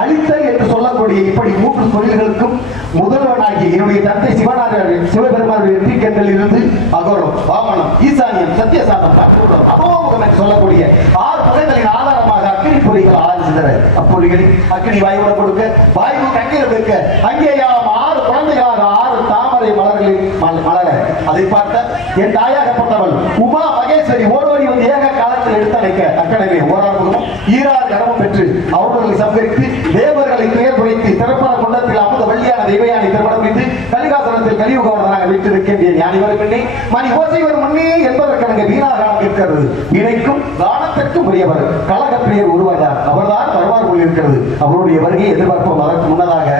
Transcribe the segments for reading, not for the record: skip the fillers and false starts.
அழித்தல் என்று சொல்லக்கூடிய இப்படி 3 தொழில்களுக்கும் முதல்வனாகி என்னுடைய தந்தை சிவபெருமானுடைய வெற்றிக்கண்ணில் இருந்து அகோரம், வாமனம், ஈசானியம், சத்தியசாதம், அபோமுகம் என்று சொல்லக்கூடிய 6 முகங்களின் ஆதாரமாக அக்கினி பொறிகள் 6 சிதற அப்பொறிகளில் அக்கினி வாயுட கொடுக்க வாயு கண்ணீர் வைக்க அங்கேயாம் 6 குழந்தைகளாக 6 தாமரை மலர்களில் மலர அதை பார்த்த என் தாயாகப்பட்டவள் உமா மகேஸ்வரி ஓடோடி வந்து ஏக காலத்தில் எடுத்தடைக்க அக்கடமே ஓராறுமுகமும் ஈராறு கனமும் பெற்று அவர்களை சம்பரித்து தேவர்களை துயர் குறைத்து திறப்பன கொண்டத்தில் அமுத வள்ளியான தெய்வயானை திருமணம் செய்து கலிகாசனத்தில் கலியுகவனாக வீட்டிருக்கின்ற ஞானி வரும் முன்னே மணி ஓசை வரும் முன்னே என்பதற்கனங்க வீணாகாலம் இருக்கிறது. இணைக்கும் கானத்திற்கும் உரியவர் கழகப்பிரியர் ஒருவர்தான், அவர்தான் வருவார் போல் இருக்கிறது. அவருடைய வருகையை எதிர்பார்ப்போம். அதற்கு முன்னதாக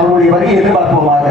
அவருடைய வருகை எதிர்பார்ப்போமாக.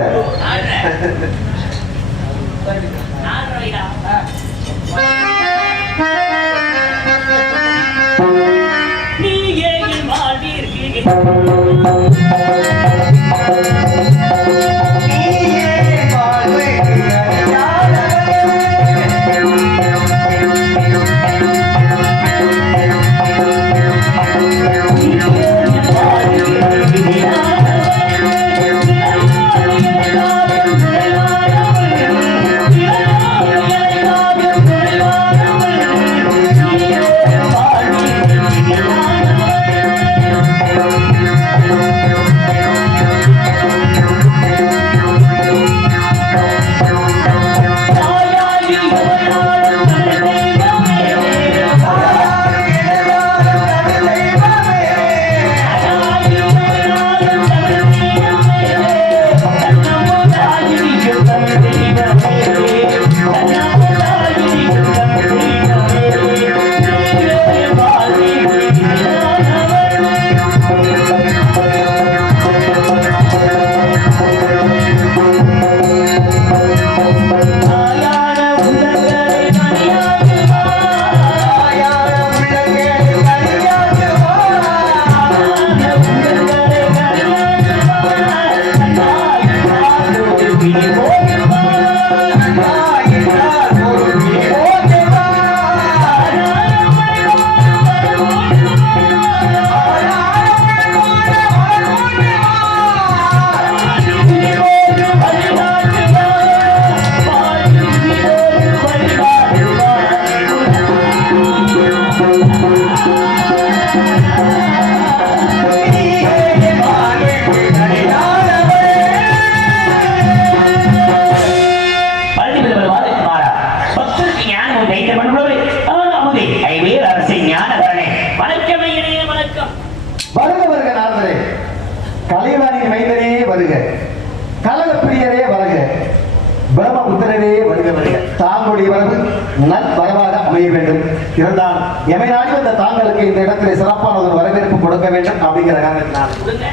வருக வருக நாரதரே, கலைவாணியின் மைந்தரே வருக, கலகப்பிரியரே வருக, பிரம்மபுத்திரரே வருக வருக. தாங்களுடைய வரவு நல் வரவாக அமைய வேண்டும். இருந்தால் எமை நாடி வந்த தாங்களுக்கு இந்த இடத்திலே சிறப்பான ஒரு வரவேற்பு கொடுக்க வேண்டும் அப்படிங்கிற காரணத்தினால் கொடுங்க.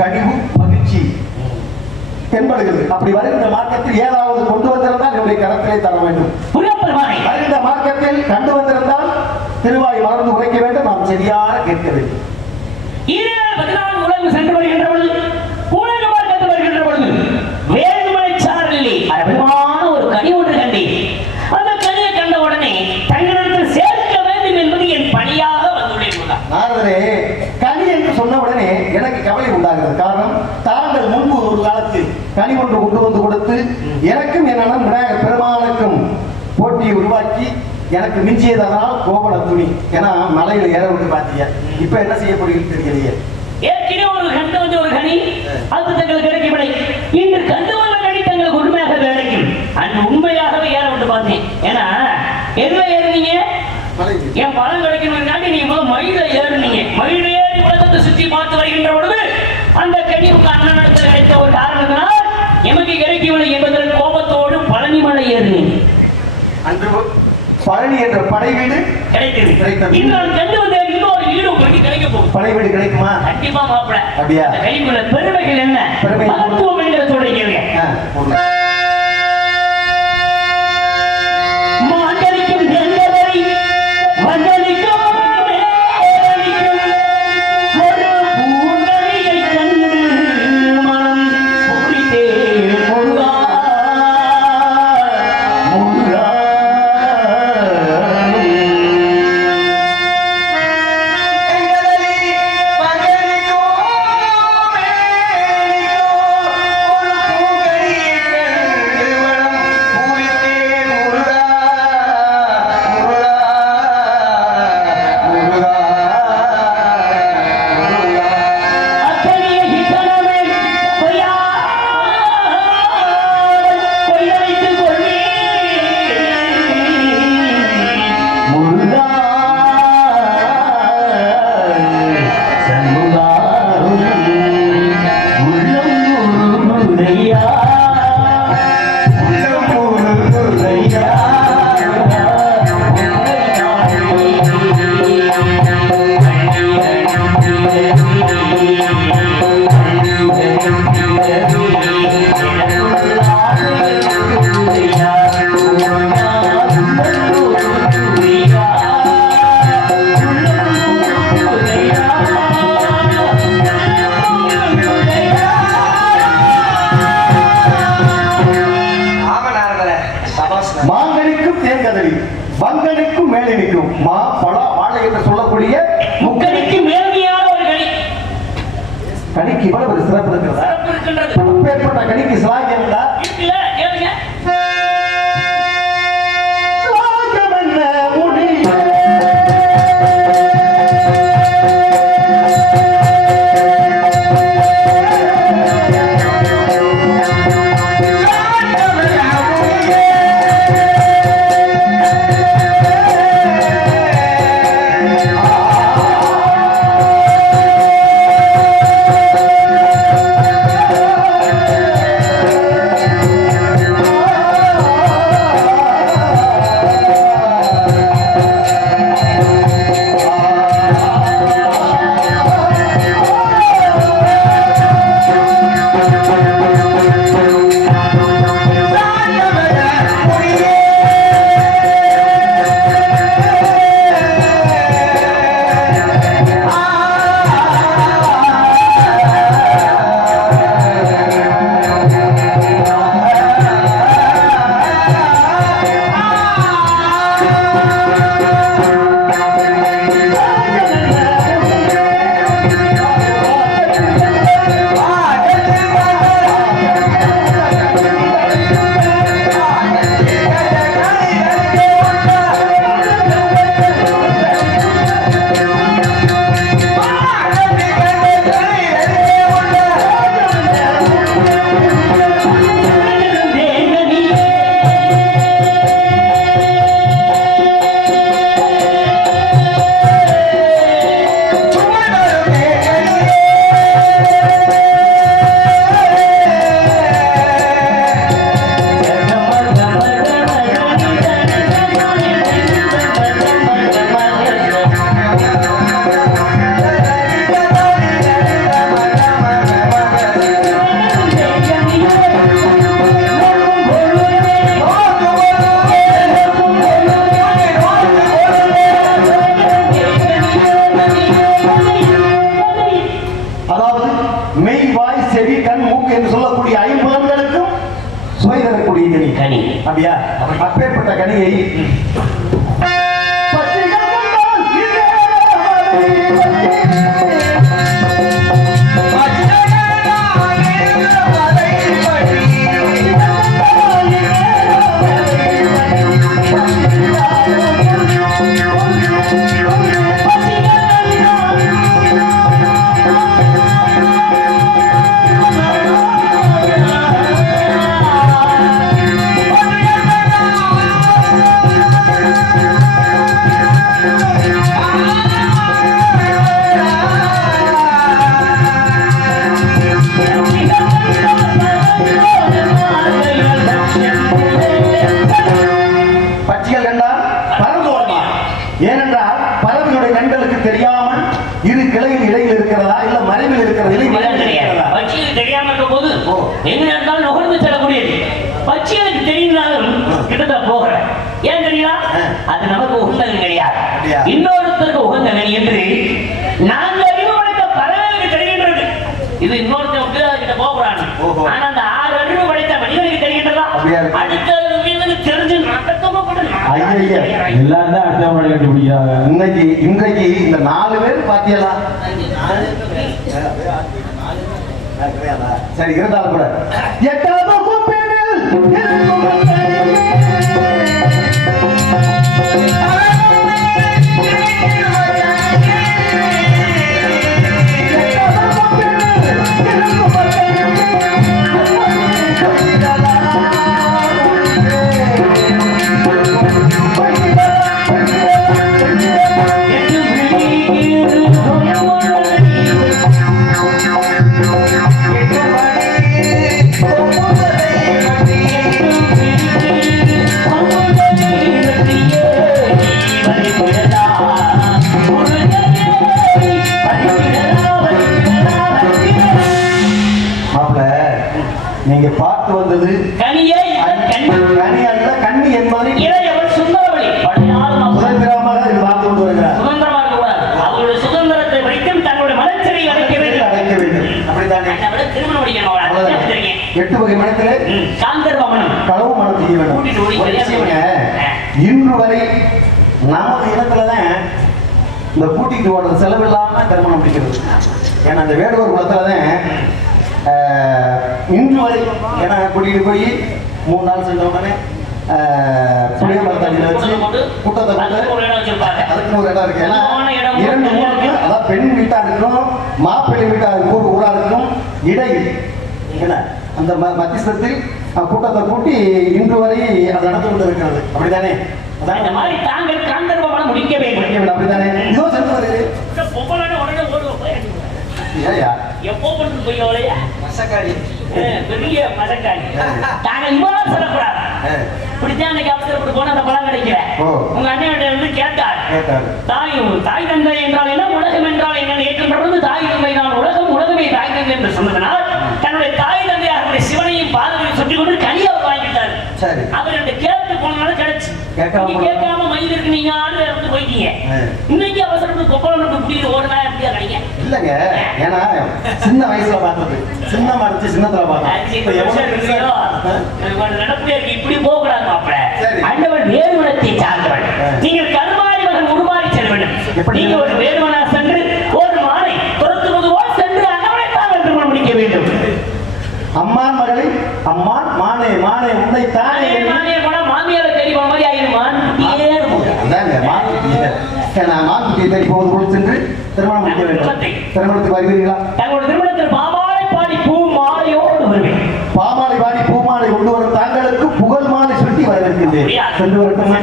கழிவு மகிழ்ச்சி தென்படுகிறது. அப்படி வருகின்ற மார்க்கத்தில் ஏதாவது கொண்டு வந்திருந்தால் என்னுடைய கரத்திலே தர வேண்டும். வருகின்ற மார்க்கத்தில் கண்டு வந்திருந்தால் திருவாய் மறந்து உரைக்க வேண்டும். நாம் சரியாக கேட்க வேண்டும். சென்று வருகின்ற பொழுது உலக மார்க்கத்தில் வருகின்ற பொழுது வேறுமலை சாரலிலே அற்புதமான ஒரு கனி ஒன்று கண்டேன். அந்த கனியை கண்ட உடனே தங்களிடத்தில் சேர்க்க வேண்டும் என்பது என் பணியாக வந்துள்ளேன். நாரதரே, கனி என்று சொன்ன உடனே எனக்கு கவலை உண்டாகிறது. காரணம், தாங்கள் முன்பு ஒரு காலத்தில் கனி ஒன்று கொண்டு வந்து கொடுத்து எனக்கும் என் அண்ணன் விநாயகர் பெருமானுக்கும் போட்டியை உருவாக்கி எனக்கு மிஞ்சியதனால் கோவண துணி ஏன்னா மலையில ஏற விட்டு பாத்தீங்க. இப்ப என்ன செய்ய போறீங்கன்னு தெரியலையே. ஏற்கனவே ஒரு கண்டு வந்து ஒரு கனி அது தங்களுக்கு கிடைக்கவில்லை. இன்று கண்டு வந்த கனி தங்களுக்கு உண்மையாக கிடைக்கும். அன்று உண்மையாகவே ஏற விட்டு பார்த்தேன். ஏன்னா எதுல ஏறுனீங்க? என் பலம் கிடைக்கணும்னாண்டி நீங்க மயில ஏறுனீங்க. மயில ஏறி உலகத்தை சுற்றி பார்த்து வருகின்ற பொழுது அந்த கனி உங்க அண்ணனிடத்தில் கிடைத்த ஒரு காரணத்தினால் எமக்கு கிடைக்கவில்லை என்பதன் கோபத்தோடு பழனி மலை ஏறினீங்க. அன்று பழனி என்ற படை வீடு கிடைத்தது. இன்னொரு கண்டு வந்த இன்னொரு வீடு உங்களுக்கு கிடைக்க போகுது. பழைய வீடு கிடைக்குமா? கண்டிப்பா மாப்பிள. அப்படியா? அந்த கனிக்குள்ள பெருமைகள் என்ன? பெருமை. மகத்துவம் என்கிற சொல்றீங்க. மாண்டலிக்கும் தேர்ந்தவரை மண்டலிக்கும் மேலிக்கும் ஒரு பூங்கனியை கண்டு மனம் பூரித்தே முருகா முருகா. மாங்கனிக்கும் தேர்கதலி வங்கனிக்கும் மேலினிக்கும் மா பழ வாழை என்று சொல்லக்கூடிய முக்கணிக்கு மேன்மையான ஒரு கனி. கனிக்கு இவ்வளவு ஒரு சிறப்பு இருக்கிறதா? சிறப்பு இருக்கின்றது. அப்பேற்பட்ட கனிக்கு சிலாகியம் உண்டா? இருக்குல்ல? கேளுங்க. சிலாகியம் என்ன முடியும்? கனி. அப்படியா? அப்பேற்பட்ட கனியை பச்சையும் இடையில் இருக்கிறதா இல்ல மறைவில் இருக்கிறதா பச்சையில் தெரியாம இருக்க போது எங்க இருந்தாலும் நுகர்ந்து செல்லக்கூடியது. பச்சைகளுக்கு தெரிந்தாலும் கிட்டத்தட்ட போகிறேன். ஏன் தெரியுமா? அது நமக்கு உகந்தது கிடையாது, இன்னொருத்தருக்கு உகந்தது என்று நாங்கள் அறிவு படைத்த பறவைகளுக்கு தெரிகின்றது. இது இன்னொருத்தர் கிட்ட போகிறான். ஆனா அந்த 6 அறிவு படைத்த மனிதனுக்கு தெரிகின்றதா? அடுத்த தெரிஞ்சு நடக்கமா கூட எல்லாரும் தான் அடுத்த மழை கட்டி பிடிக்கிறாங்க. இன்றைக்கு இந்த 4 பேர் பாத்தியலா? சரி இருந்தாலும் கூட 8வது நீங்க பார்த்து வந்தது கனியே கண்ணி என்பதை சுந்தரவழி சுதந்திரமாக இது பார்த்து கொண்டு வருகிறார். சுதந்திரமாக கூடாது, அவருடைய சுதந்திரத்தை வைக்கும் தன்னுடைய மனச்சரை அடைக்க வேண்டும். அப்படித்தானே திருமணம் முடிக்கணும். 8 வகை மனத்திலே சாந்தர்வ மனம், களவு மனம் செய்ய வேண்டும். இன்று வரை நமது இடத்துலதான் இந்த கூட்டிட்டு ஓடுறது செலவில்லாம திருமணம் முடிக்கிறது. ஏன்னா அந்த வேடுவர் குலத்துலதான் இன்று வரை ஏன்னா கூட்டிட்டு போய் 3 நாள் சென்ற உடனே புளிய மரத்தடியில் வச்சு கூட்டத்தை அதுக்கு ஒரு இடம் இருக்கு. ஏன்னா 2 ஊருக்கு, அதாவது பெண் வீட்டாருக்கும் மாப்பிள்ளை வீட்டாருக்கும் ஊராருக்கும் இடையில் என்ன அந்த மத்தியஸ்தத்தில் கூட்டத்தை கூட்டி இன்று வரை அது நடந்து கொண்டு இருக்கிறது. அப்படித்தானே? முடிக்க வேண்டும். அப்படித்தானே? இதோ சென்று வருகிறது. எப்போ கொண்டு போய் மசக்காரி பெரிய மசக்காரி தாங்கள் இவ்வளவு சொல்லக்கூடாது. இப்படித்தான் அன்னைக்கு அவசரப்பட்டு போன அந்த பழம் கிடைக்கல. உங்க அண்ணன் வந்து கேட்டார், தாய் தந்தை என்றால் என்ன, உலகம் என்றால் என்ன ஏற்கின்ற பொழுது தாய் தந்தை நான் உலகம், உலகமே தாய் தந்தை என்று சொன்னதனால் தன்னுடைய தாய் தந்தையாருடைய சிவனையும் பாதத்தையும் சுற்றி கொண்டு கனியை வாங்கிட்டார். அவர் ரெண்டு கேட்டு போனாலும் கிடைச்சு கேட்காம மயில் இருக்கு, நீங்க ஆடு வந்து போயிட்டீங்க. இன்னைக்கு அவசரப்பட்டு கொப்பளம் புடிக்கிற ஓடுனா எப்படியா கிடைக்க இல்லங்க. ஏன்னா சின்ன வயசுல பார்த்தது சின்ன மறைச்சு சின்னத்துல பார்த்தோம். இப்படி போகக்கூடாது மாப்பிள்ள. அண்டவன் வேறுவனத்தை சார்ந்தவன். நீங்கள் கருமாறி மகன் உருமாறி செல்ல வேண்டும். நீங்க ஒரு வேறுவனா சென்று ஒரு மாலை துரத்துவது போல் சென்று அண்டவனை தான் திருமணம் முடிக்க வேண்டும். அம்மான் மகளை அம்மான் மானே மானே உன்னை தானே மானே மாமியார தேடி போன மாதிரி ஆயிருமான். மான்குட்டியை தேடி போவது போல் சென்று திருமணம் முடிக்க வேண்டும். திருமணத்துக்கு வருவீர்களா? தங்களோட திருமணத்தில் பாமாலை பாடி பூ மாலையோடு வருவேன். பாமாலை பாடி பூ மாலை கொண்டு வரும் தாங்களுக்கு புகழ் மாலை சுட்டி வரவேற்கின்றேன். சென்று வரட்டும்.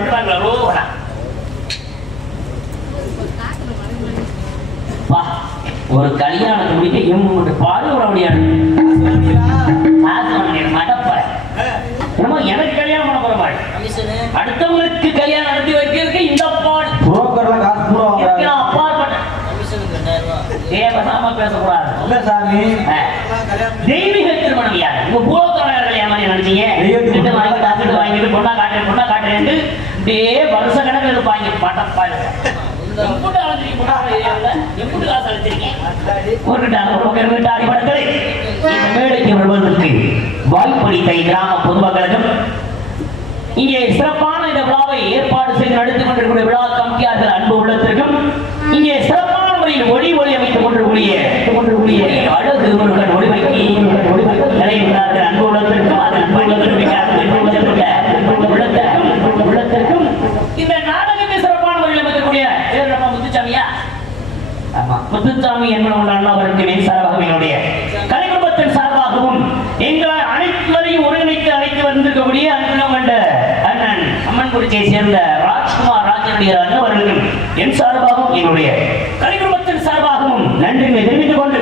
ஒரு கல்யாணத்தை முடிக்க இவங்க பாடுற முடியாது. மடப்ப எனக்கு கல்யாணம் பண்ண போற மாதிரி அடுத்தவங்களுக்கு கல்யாணம் நடத்தி வைக்கிறதுக்கு இந்த பாடு அப்பாற்பட்ட தேவசாம பேசக்கூடாது. தெய்வீக திருமணம் யாரு உங்க பூலோத்தரையர்கள் ஏமாதிரி நினைச்சீங்க? வாங்கிட்டு பொண்ணா காட்டுறேன் இப்படியே வருஷ கணக்கில் இருப்பாங்க. பட்டப்பா வாய்ப்பளித்த கிராம பொதுமக்களுக்கும் இங்கே சிறப்பான இந்த விழாவை ஏற்பாடு செய்து நடத்திக் கொண்டிருக்கிற விழா கமிட்டியாளர்கள் அன்பு உள்ளத்திற்கும் இங்கே சிறப்பான முறையில் ஒளி அமைத்துக் கொண்டிருக்கூடிய அழகு ஒளிமைக்கு நிறைவுள்ளார்கள் அன்பு உள்ளத்திற்கும் உள்ளத்திற்கும் இந்த நாடகத்தை சிறப்பான முறையில் அமைக்கக்கூடிய முத்துச்சாமியா முத்துச்சாமி என்பவர்கள் அவருக்கு சார்பாக என்னுடைய கலைக்குடும்பத்தின் சார்பாகவும் எங்களை அனைவரையும் ஒருங்கிணைத்து அழைத்து வந்திருக்கக்கூடிய அண்ணன் அம்மன்குறிச்சியை சேர்ந்த ராஜ்குமார் ராஜனுடைய அண்ணவர்களுக்கும் என் சார்பாகவும் என்னுடைய கலைக்குடும்பத்தின் சார்பாகவும் நன்றியை தெரிவித்துக் கொண்டு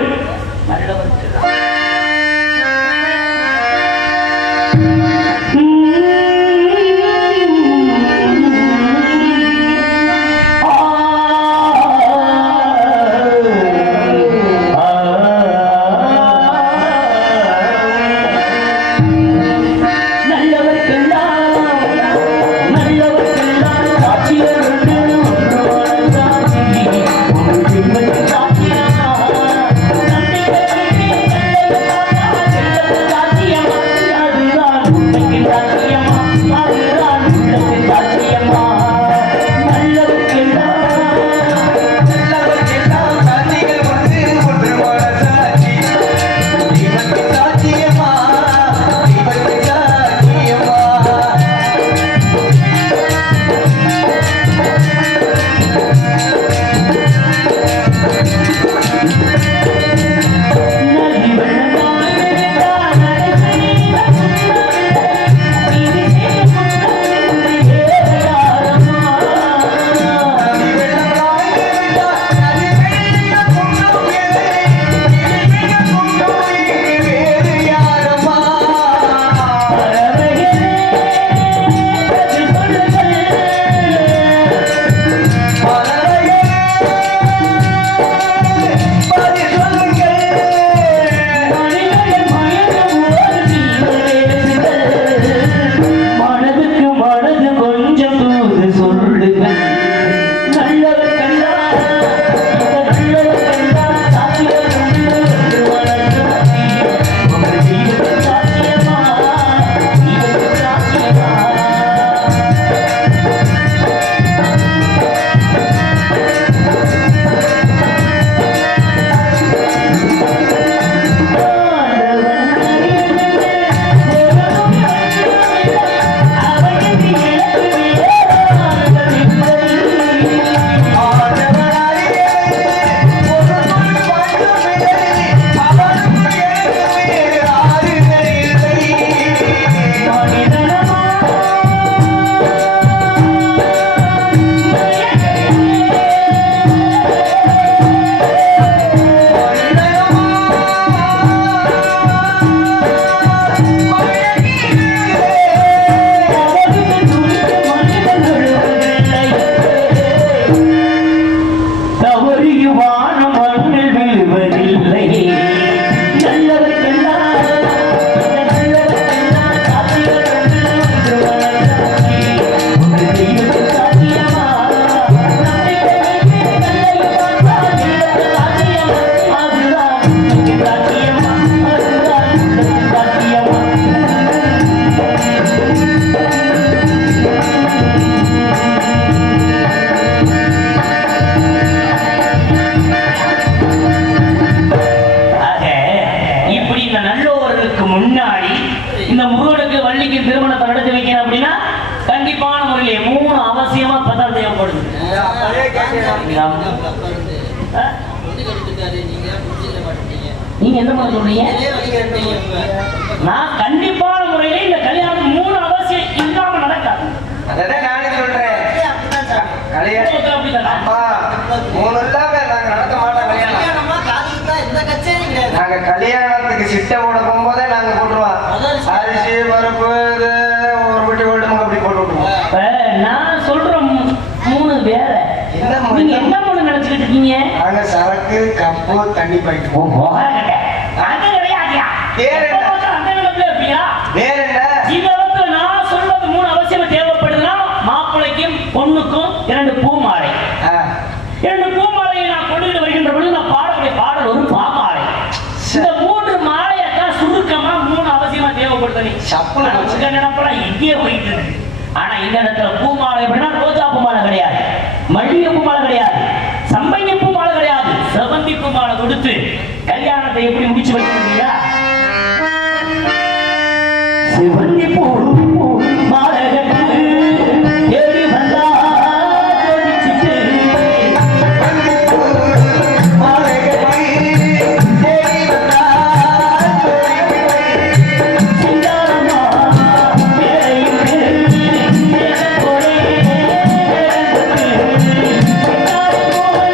அப்படிங்கிறான். நீங்க எந்த மாதிரி சொல்றீங்க? நான் கண்டிப்பான முறையில இந்த கல்யாணம் 3 அவசியம் இல்லாம நடக்காது. அதான் நானே சொல்றேன். கல்யாணம் அம்மா 3 இல்லாம நாங்க நடத்த மாட்டோம் கல்யாணம். நாங்க கல்யாணத்துக்கு சிட்டை போட போகும்போதே நாங்க போட்டுருவோம். அரிசி பருப்பு இது ஒரு குட்டி ஓடுமுங்க அப்படி போட்டு விட்டுருவோம். இப்ப நான் சொல்ற 3 வேற. என்ன நீங்க என்ன 3 நினைச்சுக்கிட்டு இருக்கீங்க? நாங்க சரக்கு கப்பு தண்ணி பாய்ட்டு அங்க கிடையாதுயா. வேற என்ன? எப்ப பார்த்தாலும் அந்த நிலத்துல இருப்பியா? வேற என்ன? இந்த இடத்துல நான் சொல்றது 3 அவசியம் தேவைப்படுதுன்னா மாப்பிள்ளைக்கும் பொண்ணுக்கும் 2 பூ மாலை. 2 பூ மாலையை நான் கொண்டுகிட்டு வருகின்ற பொழுது நான் பாடக்கூடிய பாடல் ஒரு பாமாலை. இந்த 3 மாலையத்தான் சுருக்கமா 3 அவசியமா தேவைப்படுது. சப்புல நினைப்பெல்லாம் எங்கேயே போயிட்டு இருக்கு. ஆனா இந்த இடத்துல பூ மாலை எப்படின்னா ரோஜா பூ மாலை கிடையாது, மல்லிகை பூ மாலை கிடையாது, சம்பங்கி பூ மாலை கிடையாது, செவந்தி பூ மாலை கொடுத்து கல்யாணத்தை எப்படி முடிச்சு வைக்கிறீங்களா? செவந்தி பூ மாலை கட்டு தேடி வந்தா ஜோடிச்சுட்டு மாலை கட்டி தேடி வந்தா சிங்காரமா பேரையிட்டு போலே சிங்கார போலே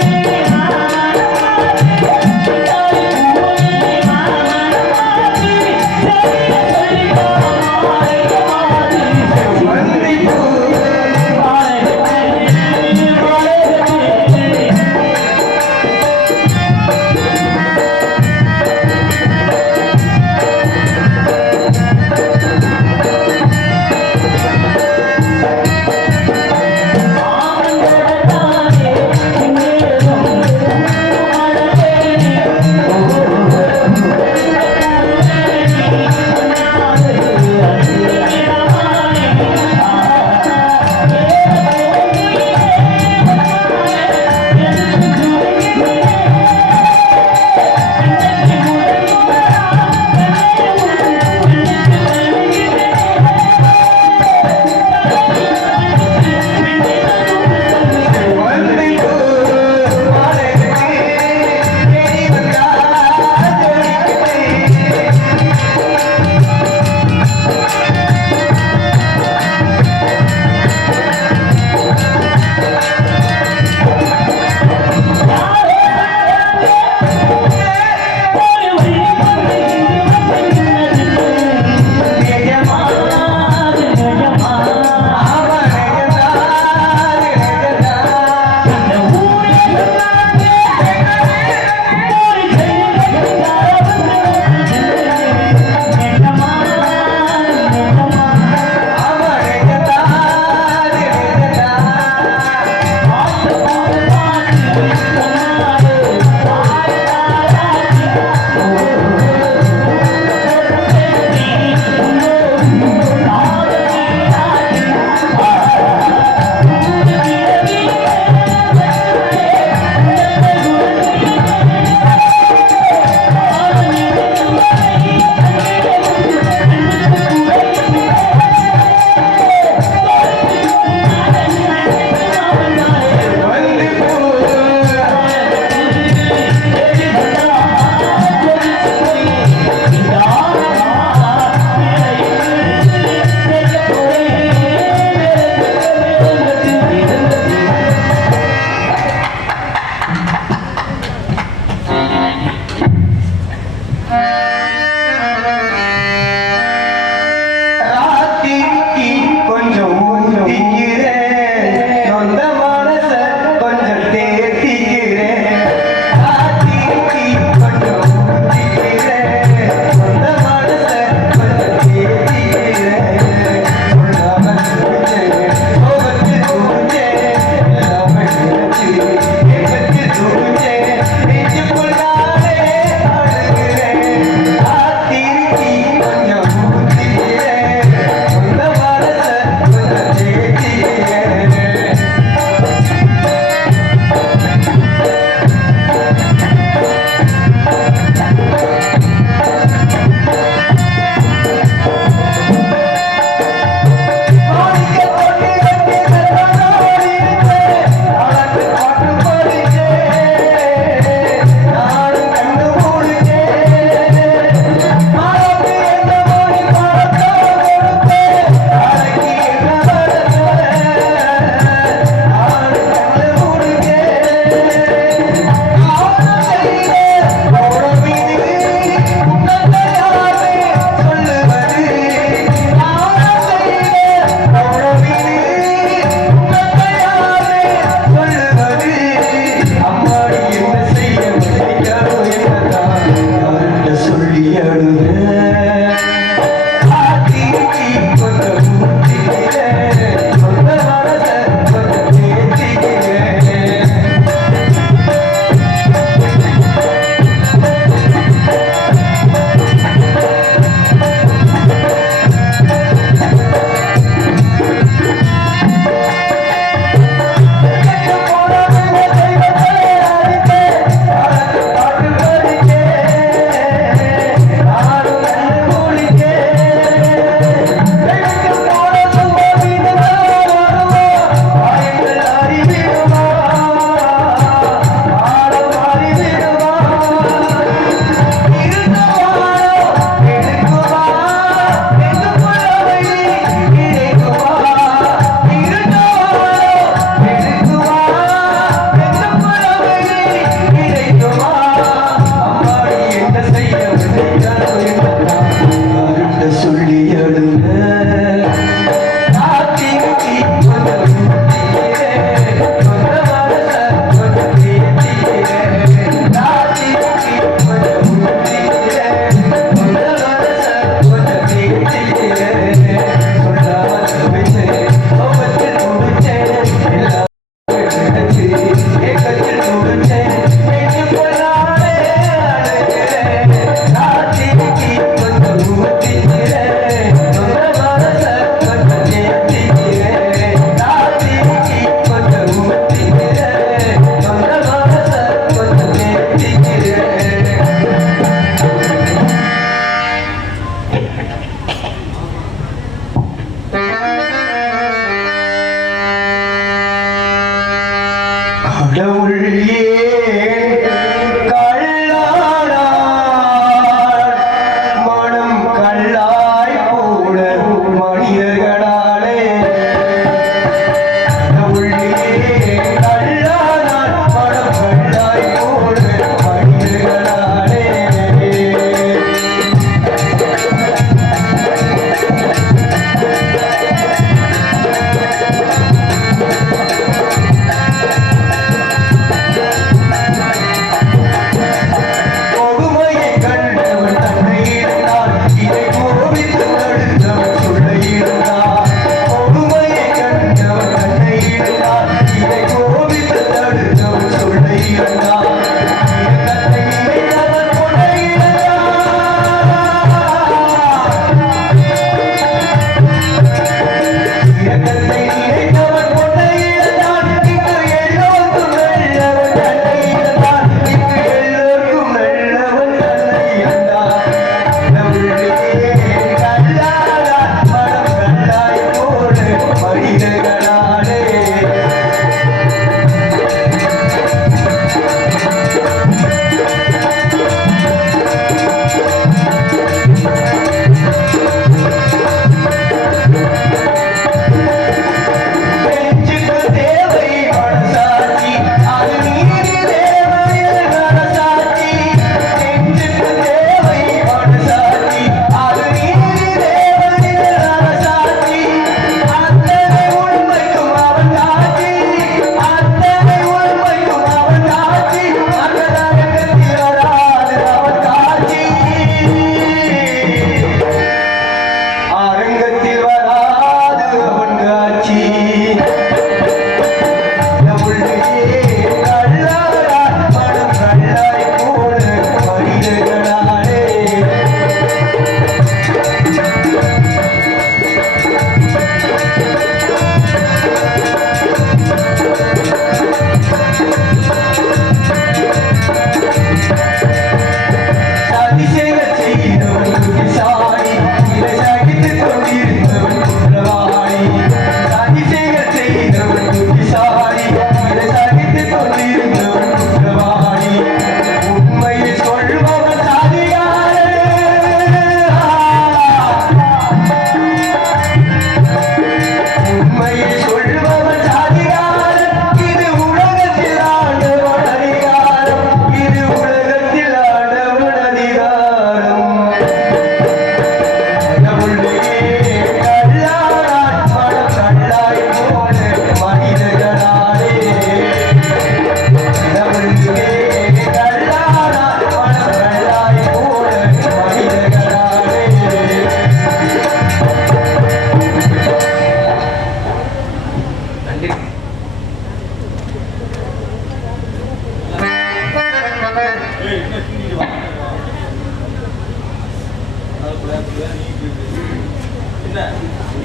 ஆடு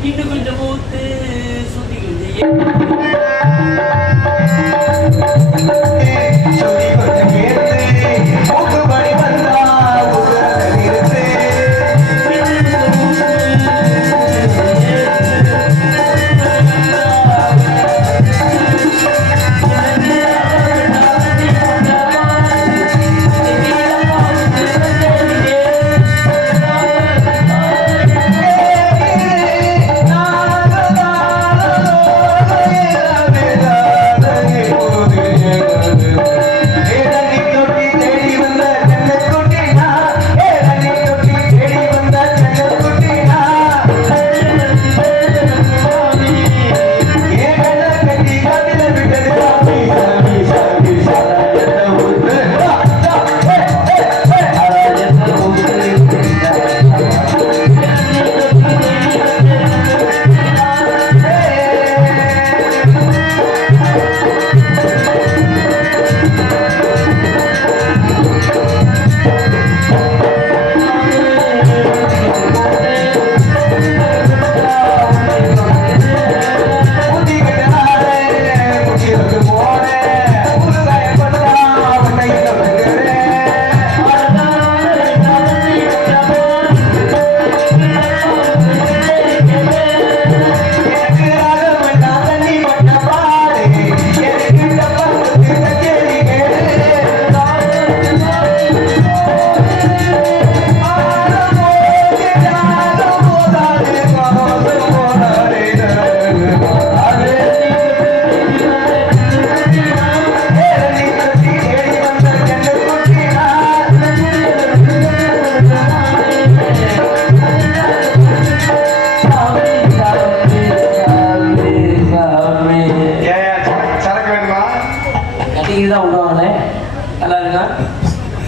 இன்னும் கொஞ்சம் மூத்து சுத்திக்கிட்டு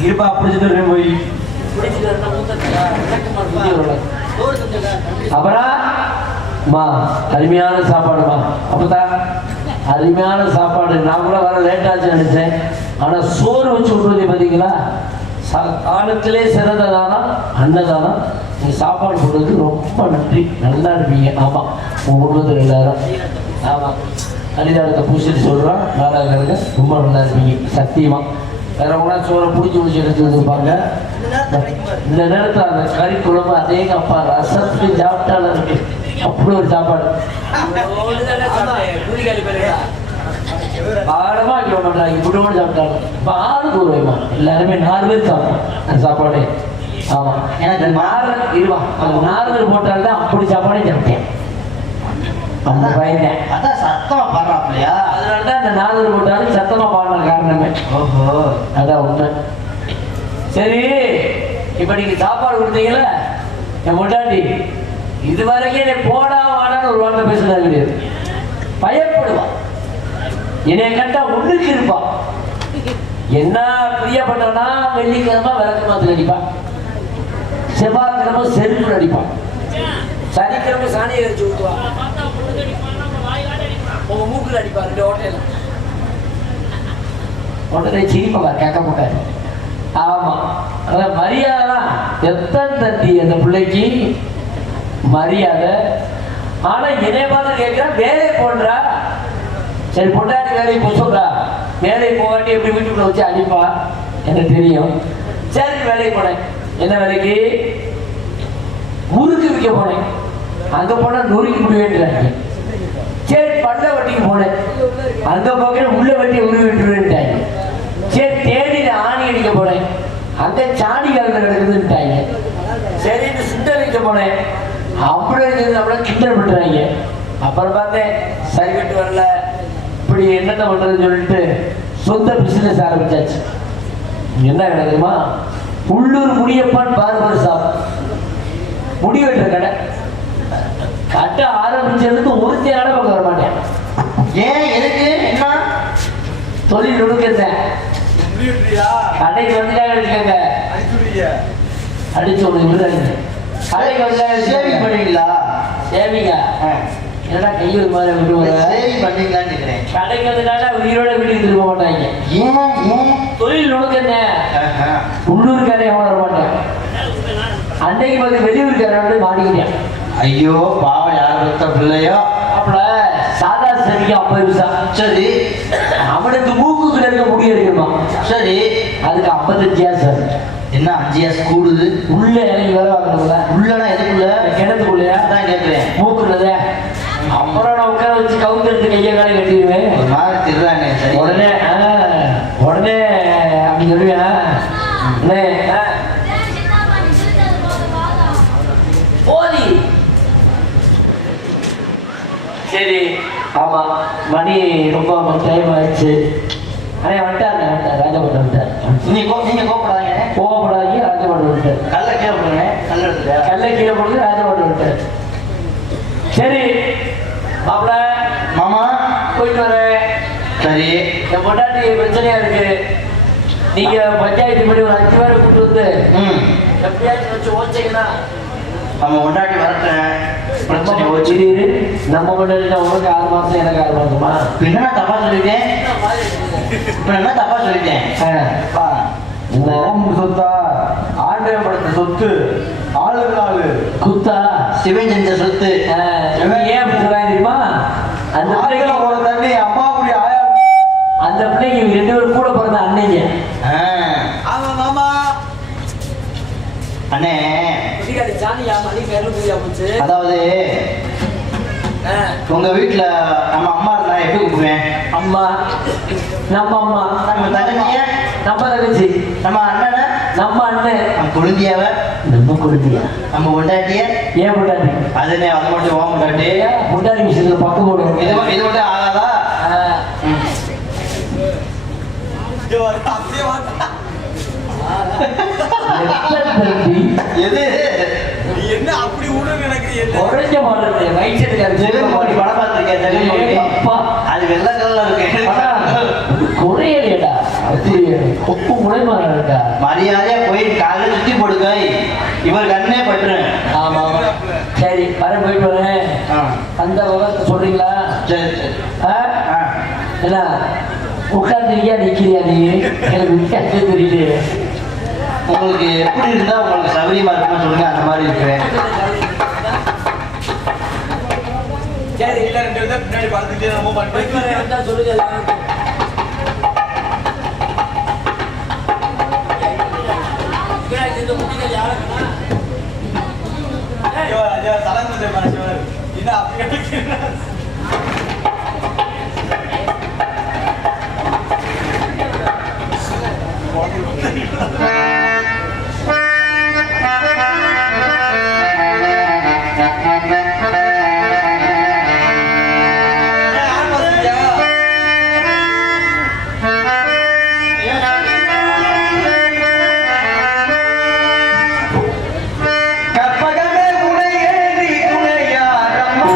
இருப்பா பிடிச்சிட்டு போய் அப்புறம் அருமையான சாப்பாடுமா அப்பதான் அருமையான சாப்பாடு. நான் கூட வர லேட்டாச்சு நினைச்சேன். ஆனா சோறு வச்சு விட்டுறதே பார்த்தீங்களா, காலத்திலே சிறந்ததானா அன்னதானம். நீங்க சாப்பாடு போடுறது ரொம்ப நன்றி, நல்லா இருப்பீங்க. ஆமா உங்க குடும்பத்தில் எல்லாரும் ஆமா கலிதாரத்தை பூசிட்டு சொல்றோம், நல்லா இருக்காங்க, ரொம்ப நல்லா இருப்பீங்க சத்தியமா. வேற கூட சோறை பிடிச்சி எடுத்து வந்திருப்பாங்க. இந்த நேரத்தில் அந்த கறி குழம்பு அதே அப்பா ரசத்துக்கு சாப்பிட்டாலும் இருக்கு, அப்படி ஒரு சாப்பாடு பாடமா வைக்க மாட்டாங்க. இப்படி சாப்பிட்டாலும் இப்போ ஆளுக்கு ஒரு வைமா, எல்லாருமே 4 பேர் சாப்பிடும் அந்த சாப்பாடு. ஆமா எனக்கு இருவா அந்த 4 பேர் போட்டால்தான் அப்படி சாப்பாடே சாப்பிட்டேன். அந்த பையன் அதான் சத்தமா பாடுறாப்லையா, அதனாலதான் இந்த 4 பேர் போட்டாலும் சத்தமா பாடுற காரணமே. ஓஹோ அதான் உண்மை. சரி இப்ப நீங்க சாப்பாடு கொடுத்தீங்களா என் முன்னாடி, இதுவரைக்கும் நீ போடா வாடான்னு ஒரு வார்த்தை பேசுனது கிடையாது. பயப்படுவான், என்னை கண்டா உள்ளுக்கு இருப்பான். என்ன பிரியப்பட்டனா வெள்ளிக்கிழமை விளக்கு மாத்துல அடிப்பான், செவ்வாய்க்கிழமை செருப்பு அடிப்பான், சனிக்கிழமை சாணியை அடிச்சு ஊற்றுவான், உங்க மூக்குல அடிப்பான் 2 ஓட்டையில. உடனே சிரிப்பா கேட்க மாட்டாரு. ஆமா அதான் மரியாதை தான். எத்தனை தட்டி அந்த பிள்ளைக்கு மரியாதை. ஆனா என்னைய பார்த்து கேட்கிறா வேலையை போடுறா. சரி பொண்டாட்டி வேலைக்கு போக சொல்றா, வேலைக்கு போகாட்டி எப்படி வீட்டுக்குள்ள வச்சு அடிப்பா எனக்கு தெரியும். சரி வேலைக்கு போனேன். என்ன வேலைக்கு? முறுக்கு விற்க போனேன். அங்க போனா நொறுக்கி முடிவேன்றாங்க. சரி பண்ட வட்டிக்கு போனேன். அங்க போக்கிற உள்ள வட்டி உருவி விட்டுருவேன்ட்டாங்க. சரி தேடியில ஆணி அடிக்க போனேன். அங்க சாணி காலத்தில் கிடக்குதுன்ட்டாங்க. சரின்னு சுண்டல் வைக்க போனேன். அப்படியே நம்மள கிண்டல் பண்றாங்க. அப்புறம் பார்த்தேன் சரி கட்டு வரல, இப்படி என்னத்தை பண்றதுன்னு சொல்லிட்டு சொந்த பிசினஸ் ஆரம்பிச்சாச்சு. என்ன கிடைக்குமா, உள்ளூர் முடியப்பான் பார்பர் ஷாப், முடி வெட்டுற கடை. கட்ட ஆரம்பிச்சதுக்கு ஒருத்தையான பக்கம் வர மாட்டேன். ஏன் எதுக்கு என்ன தொழில் நுணுக்கத்தேன் கடைக்கு வந்துட்டாங்க அடிச்சு ஒண்ணு விடுறாங்க. கடைக்கு வந்து சேவிங் பண்ணுவீங்களா? சேவிங்க என்னடா கையில் மாதிரி விடுவாங்க. சேவிங் பண்ணீங்களான்னு கேட்கிறேன். கடைக்கு வந்துட்டாங்க உயிரோட வீட்டுக்கு திரும்ப மாட்டாங்க. ஏன் தொழில் நுணுக்கத்தேன் உள்ளூர் கடையை வர மாட்டேன். அன்னைக்கு வந்து வெளியூருக்காரன் மாட்டிக்கிட்டேன். ஐயோ பாவம் யார் பெத்த பிள்ளையோ. அப்பல சாதா சரிக்கு 50 பைசா. சரி. அவனுக்கு மூக்குக்கு இருக்க முடியுமா? சரி. அதுக்கு 55 சார். என்ன 5 கூடுது? உள்ள இறங்கி வேலை வாங்கணும்ல. உள்ளனா எதுக்குள்ள? கிணத்துக்குள்ளையா தான் கேட்கிறேன். மூக்குள்ளதே. அப்புறம் நான் உட்கார வச்சு கவுந்தெடுத்து கையை காலை கட்டிடுவேன். ஒரு மாதிரி திருறானே. உடனே உடனே அப்படி சொல்லுவேன். போதி. சரி. ஆமா மணி ரொம்ப டைம் ஆயிடுச்சு. அண்ணே வந்துட்டாருங்க. ராஜபட்டு வந்துட்டார். நீங்க கோப்படாதீங்க. கோவப்படாதீங்க. ராஜபட்டு வந்துட்டார். கல்ல கீழே போடுங்க. கல்ல கீழே போடுங்க. ராஜபட்டு வந்துட்டார். சரி மாப்பிள மாமா போயிட்டு வரேன். சரி. என் பொண்டாட்டி பிரச்சனையா இருக்கு. நீங்க பஞ்சாயத்து பண்ணி ஒரு 5 பேரை கூட்டு வந்து எப்படியாச்சும் வச்சு ஓச்சிங்கன்னா நம்ம கொண்டாட்டி வரட்டேன். பிரச்சனை ஓச்சு. நம்ம கொண்டாடினா உனக்கு 6 மாசம் எனக்கு 6 மாசமா? பின்ன நான் தப்பா சொல்லிட்டேன். இப்ப என்ன தப்பா சொல்லிட்டேன்? சொத்தா ஆண்டவன் படுத்த சொத்து ஆளுக்கு ஆளு குத்தா சிவன் செஞ்ச சொத்து. ஏன் அப்படி சொல்றாங்க தெரியுமா? அந்த பிள்ளைங்க ஒரு தண்ணி அம்மா கூடிய ஆயா அந்த பிள்ளைங்க 2 பேரும் கூட பிறந்த அன்னைங்க. ஆமா மாமா. அண்ணே அதாவது உங்க வீட்டுல நம்ம அம்மா இருந்தா எப்படி கூப்பிடுவேன்? அம்மா நம்ம அம்மா. நம்ம தங்கச்சிய நம்ம தங்கச்சி. நம்ம அண்ணனை நம்ம அண்ணன். நம்ம குழந்தையாவ நம்ம குழந்தையா? நம்ம பொண்டாட்டிய ஏன் பொண்டாட்டி? அதுனே அது மட்டும் ஓம் பொண்டாட்டி. பொண்டாட்டி விஷயத்துல பக்கம் போடுவோம். இது மட்டும் ஆகாதா? எது என்ன அப்படி உடனே நினைக்கிறீங்க? உடஞ்ச மாதிரி வயிற்றுக்காரு ஜெகன்மோடி படம் பார்த்திருக்கேன். ஜெகன்மோடி அது வெள்ளை கலர்ல இருக்கு. குறையலையடா. உப்பு முளைமாறா இருக்கா? மரியாதையா போய் காலைல சுத்தி போடுங்க. இவர் கண்ணே பற்று. ஆமா சரி வர போயிட்டு வரேன். அந்த விவரத்தை சொல்றீங்களா? சரி சரி. என்ன உட்காந்துருக்கியா நிக்கிறியா? நீ எனக்கு வித்தியாசம் தெரியல. உங்களுக்கு எப்படி இருந்தா உங்களுக்கு சௌகரியமா இருக்குன்னு சொல்லுங்க. அந்த மாதிரி இருக்கிறேன். சரி இல்ல 2 பேரும் பின்னாடி பார்த்துட்டே நம்ம பண்ணிட்டு சொல்லுங்க எல்லாரும். இந்த முட்டிங்க யாருக்குனா ஐயோ ராஜா தலங்க பாஷவர் என்ன அப்படி கேக்குறீங்க? கற்பகமே உனையேறி துணையாரம்மா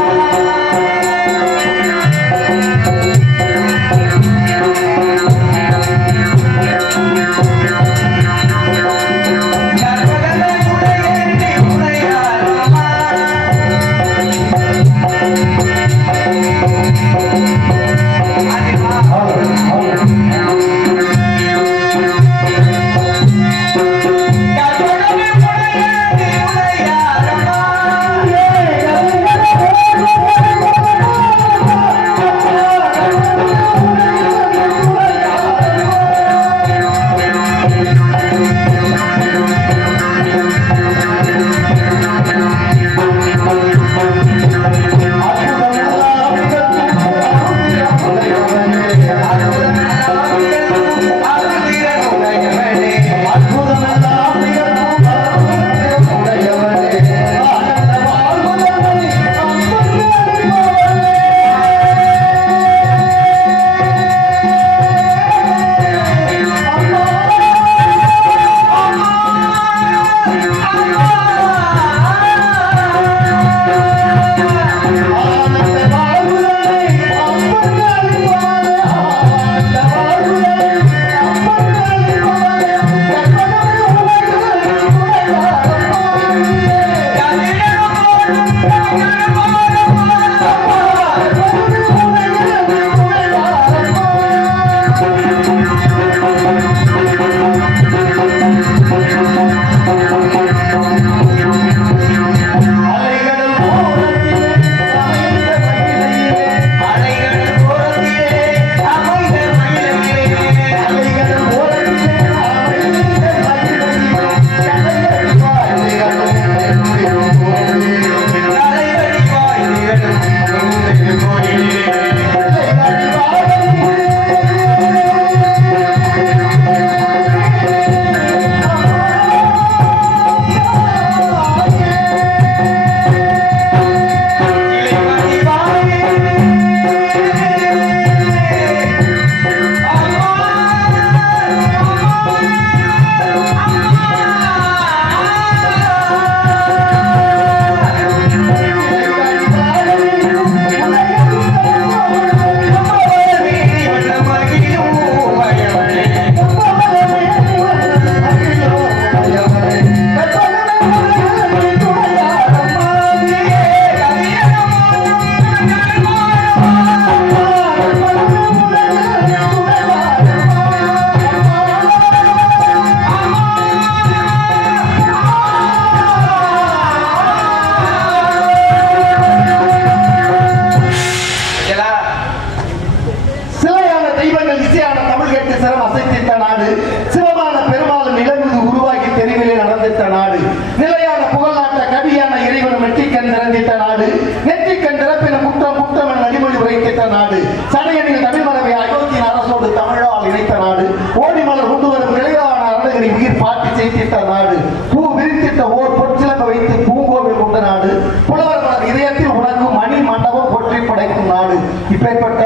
பெற்றெடுத்த நாடு, நிலையான புகழ்நாட்ட கவியான இறைவன் நெற்றிக்கண் திறந்திட்ட நாடு, நெற்றிக்கண் திறப்பின குற்றம் குற்றம் என நடிமொழி உரைத்திட்ட நாடு, சடையணியில் தமிழ் மரபை அயோத்தியின் அரசோடு தமிழால் இணைத்த நாடு, ஓடிமலர் கொண்டு வரும் நிலையான அருணகிரி உயிர் பாட்டி செய்திட்ட நாடு, பூ விரித்திட்ட ஓர் பொற்சிலம்ப வைத்து பூங்கோவில் கொண்ட நாடு, புலவர் மலர் இதயத்தில் உனக்கும் மணி மண்டபம் போற்றி படைக்கும் நாடு. இப்பேற்பட்ட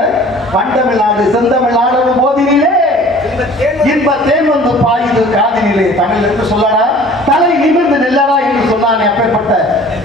பண்டமிழ் நாடு செந்தமிழ் நாடு போதினிலே இன்ப தேன் வந்து பாயுது காதினிலே. தமிழ் என்று சொல்லடா, தலை நிமிர்ந்து நெல்லடா என்று சொன்னானே. அப்பேற்பட்ட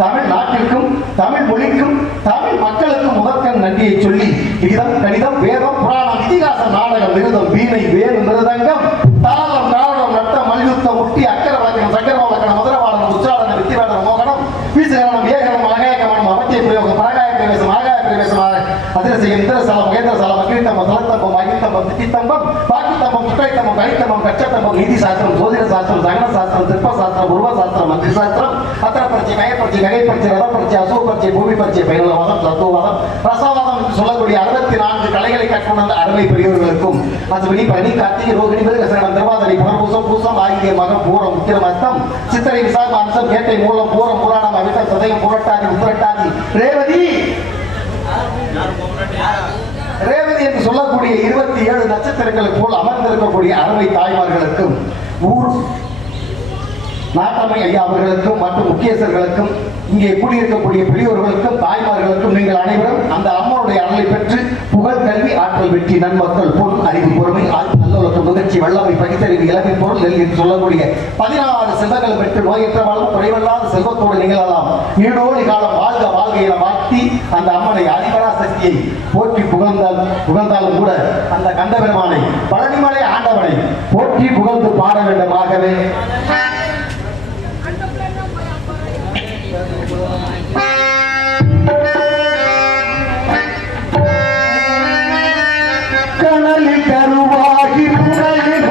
தமிழ் நாட்டிற்கும் தமிழ் மொழிக்கும் தமிழ் மக்களுக்கும் முதற்கண் நன்றியை சொல்லி விகிதம் கணிதம் வேதம் புராணம் இதிகாசம் நாடகம் விருதம் வீணை வேறு மிருதங்கம் தாளம் காரணம் நட்டம் மல்யுத்தம் முட்டி அக்கர வழக்கம் சக்கர வழக்கம் முதலவாளம் உச்சாரணம் வித்திவாதம் மோகனம் வீசுகரணம் ஏகனம் அகாயகமனம் அவத்திய பிரயோகம் பரகாய பிரவேசம் ஆகாய பிரவேசமாக அதிரசியம் இந்திரசலம் மகேந்திரசலம் அகிரித்தம்பம் தலத்தம்பம் அகித்தம்பம் திட்டித்தம்பம் பாக்குத்தம்பம் குட்டைத்தம்பம் கலித்தம்பம் கச்சத்தம்பம் நீதி சாஸ்திரம் ஜோதிட சாஸ்திரம் சகன சாஸ்திரம் சிற்ப சாஸ்திரம் உருவ சாஸ்திரம் மந்திர சாஸ்திரம் அத்தர பரிச்சை கயப்பரிச்சை நகைப்பரிச்சை ரதப்பரிச்சை அசூ பரிச்சை பூமி பரிச்சை பயனுள்ளவாதம் தத்துவவாதம் ரசவாதம் என்று சொல்லக்கூடிய 64 கலைகளை கற்றுணர்ந்த அருமை பெரியவர்களுக்கும் அசுவினி பரணி கார்த்திகை ரோகிணி மிருகசரணம் திருவாதிரை புனர்பூசம் பூசம் ஆகிய மகம் பூரம் உத்திரம் அஸ்தம் சித்திரை விசாகம் அம்சம் கேட்டை மூலம் பூரம் புராணம் அவிட்டம் சதயம் புரட்டாதி உத்திரட்டாதி ரேவதி என்று சொல்லக்கூடிய 27 நட்சத்திரங்களை போல் அமர்ந்திருக்கக்கூடிய அருமை தாய்மார்களுக்கும் ஊர் நாட்டமை ஐயா அவர்களுக்கும் மற்றும் முக்கியஸ்தர்களுக்கும் இங்கே கூடியிருக்கக்கூடிய பெரியோர்களுக்கும் தாய்மார்களுக்கும் நீங்கள் அனைவரும் அந்த அம்மனுடைய அருளை பெற்று புகழ் கல்வி ஆற்றல் வெற்றி நன்மக்கள் பொருள் அறிவு பொறுமை நல்லொழுக்கம் முதிர்ச்சி வல்லமை பகித்தறிவு இளமை பொருள் நெல் என்று சொல்லக்கூடிய 16 செல்வங்கள் பெற்று நோயற்ற வாழும் குறைவல்லாத செல்வத்தோடு நிகழலாம் நீடோடி காலம் வாழ்க வாழ்க என வாழ்த்தி அந்த அம்மனை அதிபரா சக்தியை போற்றி புகழ்ந்தாலும் கூட அந்த கந்தபெருமானை பழனிமலை ஆண்டவனை போற்றி புகழ்ந்து பாட வேண்டும். ஆகவே கனலில் கருவாகி புனலில்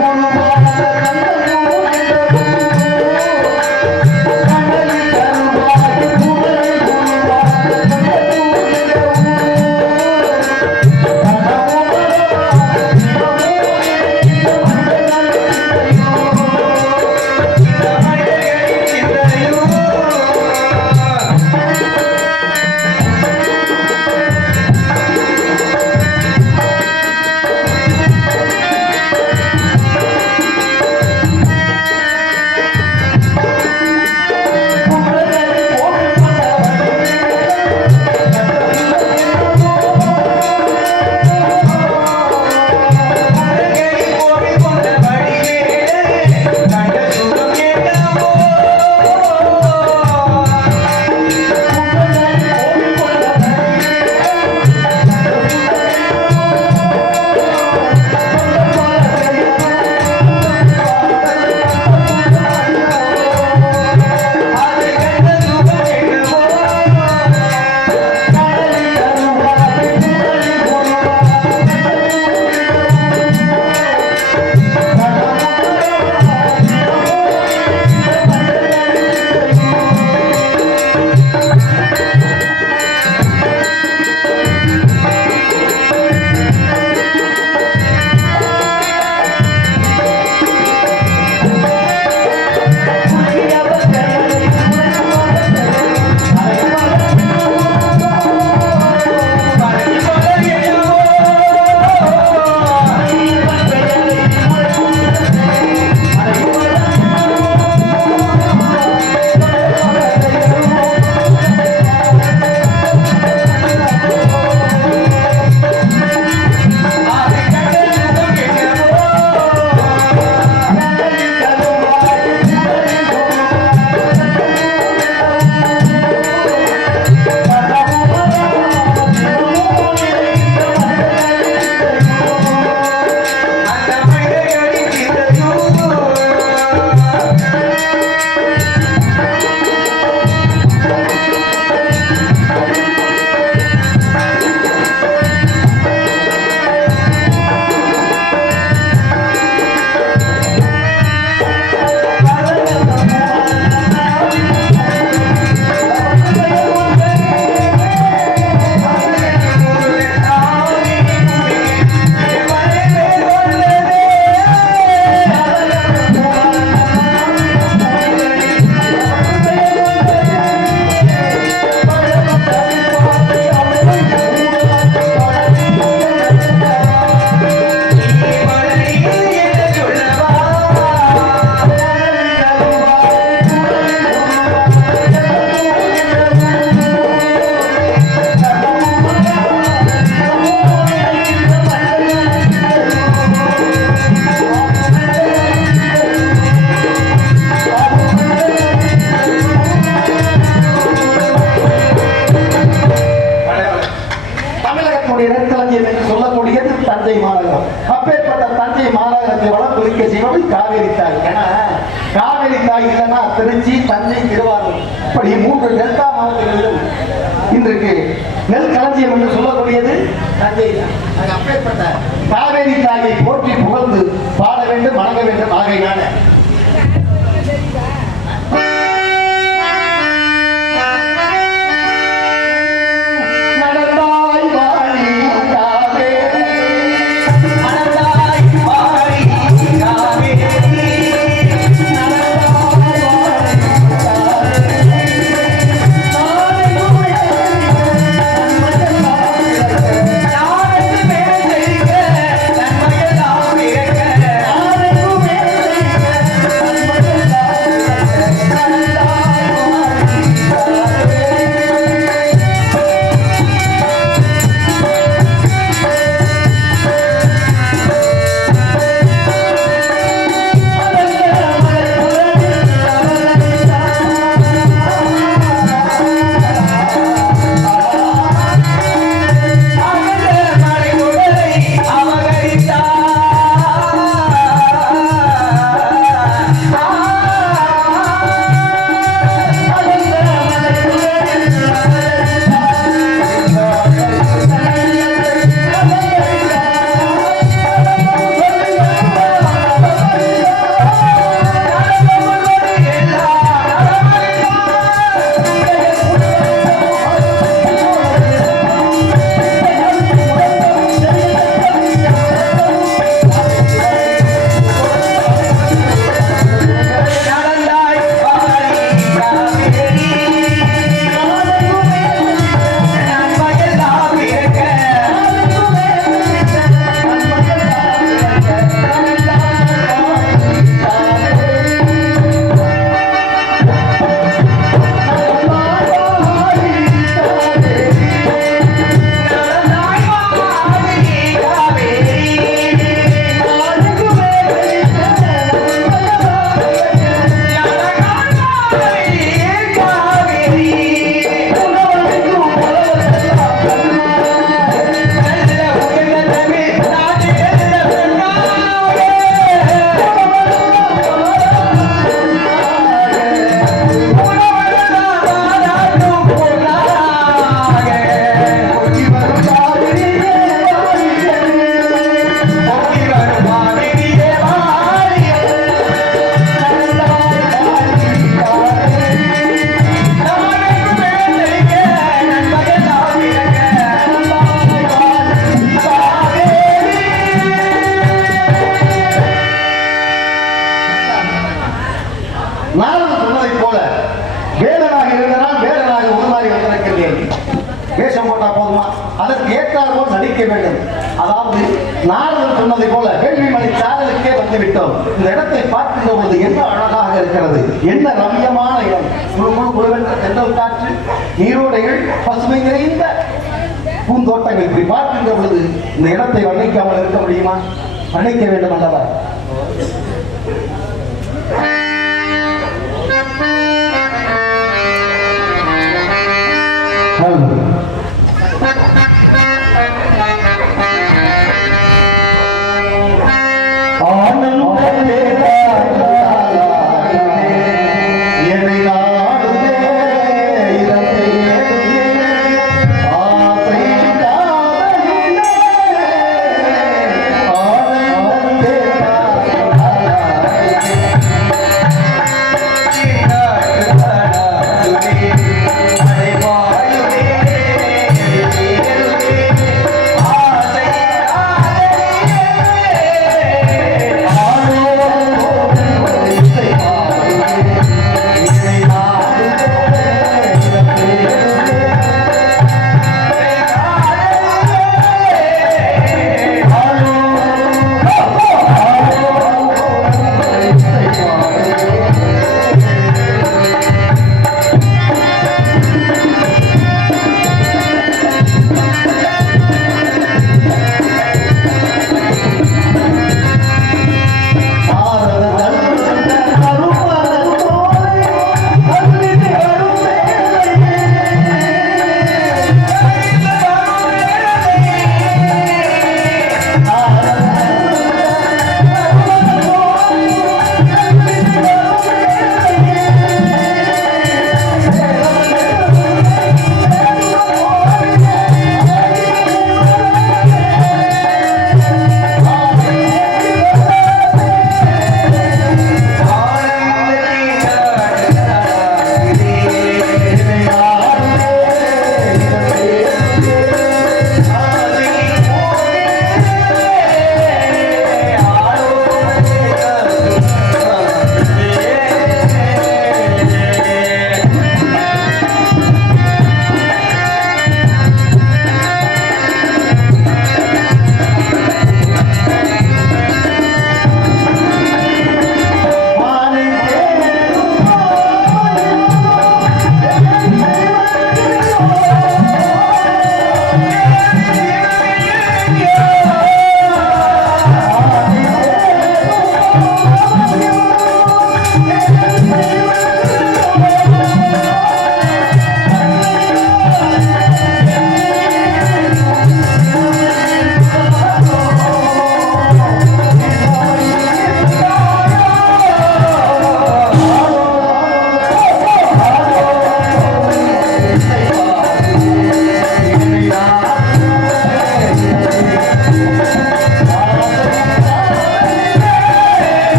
சிறப்பிக்க செய்வது காவேரி தாய். ஏன்னா காவேரி தாய் இல்லைன்னா திருச்சி, தஞ்சை, திருவாரூர் இப்படி 3 டெல்டா மாவட்டங்களிலும் இன்றைக்கு நெல் களஞ்சியம் என்று சொல்லக்கூடியது தஞ்சை தான். அப்பேற்பட்ட காவேரி தாயை போற்றி புகழ்ந்து பாட வேண்டும், வணங்க வேண்டும். ஆகையினால நாரதன் சொன்னதை போல வேடனாக இருந்தால் வேடனாக உருமாறி வந்திருக்கிறேன். வேஷம் போட்டா போதுமா? அதற்கு ஏற்றாறு போல் நடிக்க வேண்டும். அதாவது நாரதன் சொன்னதை போல வேள்விமலை சாரலுக்கே வந்துவிட்டோம். இந்த இடத்தை பார்க்கின்ற பொழுது என்ன அழகாக இருக்கிறது, என்ன ரம்யமான இடம். குழுவென்ற தென்றல் காற்று, நீரோடைகள், பசுமை நிறைந்த பூந்தோட்டங்கள். இப்படி பார்க்கின்ற பொழுது இந்த இடத்தை வர்ணிக்காமல் இருக்க முடியுமா? வர்ணிக்க வேண்டும் அல்லவா? ஆனந்த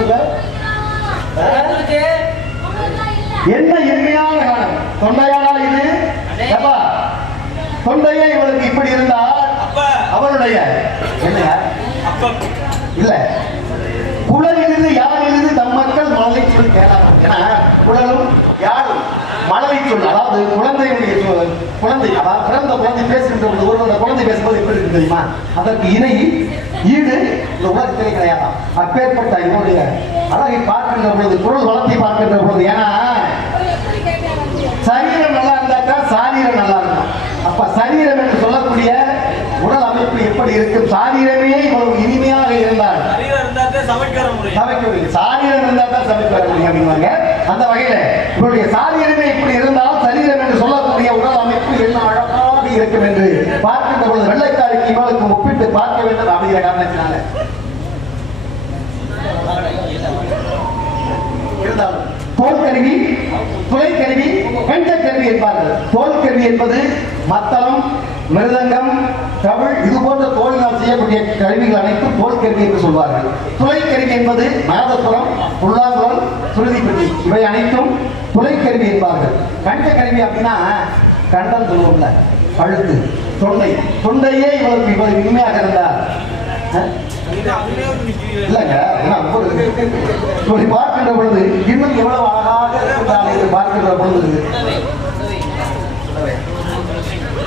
சொல்லுங்க. என்ன இனிமையான காலம். தொண்டையானா இது? அப்பா, தொண்டையே இவளுக்கு இப்படி இருந்தால் அவனுடைய என்னையா இல்ல குழலிலிருந்து யாரிலிருந்து தம் மக்கள் மழலை சொல் கேளாமல். ஏன்னா குழலும் யாரும் மழலை சொல், அதாவது குழந்தையுடைய குழந்தை, அதாவது பிறந்த குழந்தை பேசுகின்ற பொழுது ஒருவரோட குழந்தை பேசும்போது எப்படி இருக்கு தெரியுமா? அதற்கு இணை ஈடு இந்த உலகத்திலே கிடையாதாம். அப்பேற்பட்ட என்னுடைய அழகை பார்க்கின்ற பொழுது, குரல் வளத்தை பார்க்கின்ற பொழுது, ஏன்னா சரீரம் நல்லா இருந்தாக்கா சாரீரம் நல்லா இருக்கும். அப்ப சரீரம் என்று சொல்லக்கூடிய உடல் அமைப்பு எப்படி இருக்கும்? சாரீரமே இவ்வளவு இனிமையாக இருந்தால் சாரீரம் இருந்தால் தான் சமைக்க வர முடியும் அப்படின்வாங்க. அந்த வகையில இவருடைய சாரீரமே இப்படி இருந்தால் சரீரம் என்று சொல்லக்கூடிய உடல் அமைப்பு என்ன அழகாக இருக்கும் என்று பார்க்கின்ற பொழுது வெள்ளைக்காரிக்கு இவளுக்கு ஒப்பிட்டு பார்க்க வேண்டும் அப்படிங்கிற காரணத்தினால இருந்தாலும் தோல்கருவி, துளைக்கருவி, கருவி என்பார்கள். தோல்கருவி என்பது மத்தளம், மிருதங்கம், தவிழ் இது போன்ற தோலினால் செய்யக்கூடிய கருவிகள் அனைத்தும் தோல்கருவி என்று சொல்வார்கள். துளைக்கருவி என்பது நாதசுரம், புல்லாங்குழல், சுருதிப்பட்டி இவை அனைத்தும் துளைக்கருவி என்பார்கள். கருவி அப்படின்னா கண்டம் சொல்லுவோம்ல, கழுத்து, தொண்டை, தொண்டையே இவ்வளவு இனிமையாக இருந்தார் இல்லங்க. பார்க்கின்ற பொழுது இன்னும் எவ்வளவு அழகாக இருக்கிறார்கள் என்று பார்க்கின்ற பொழுது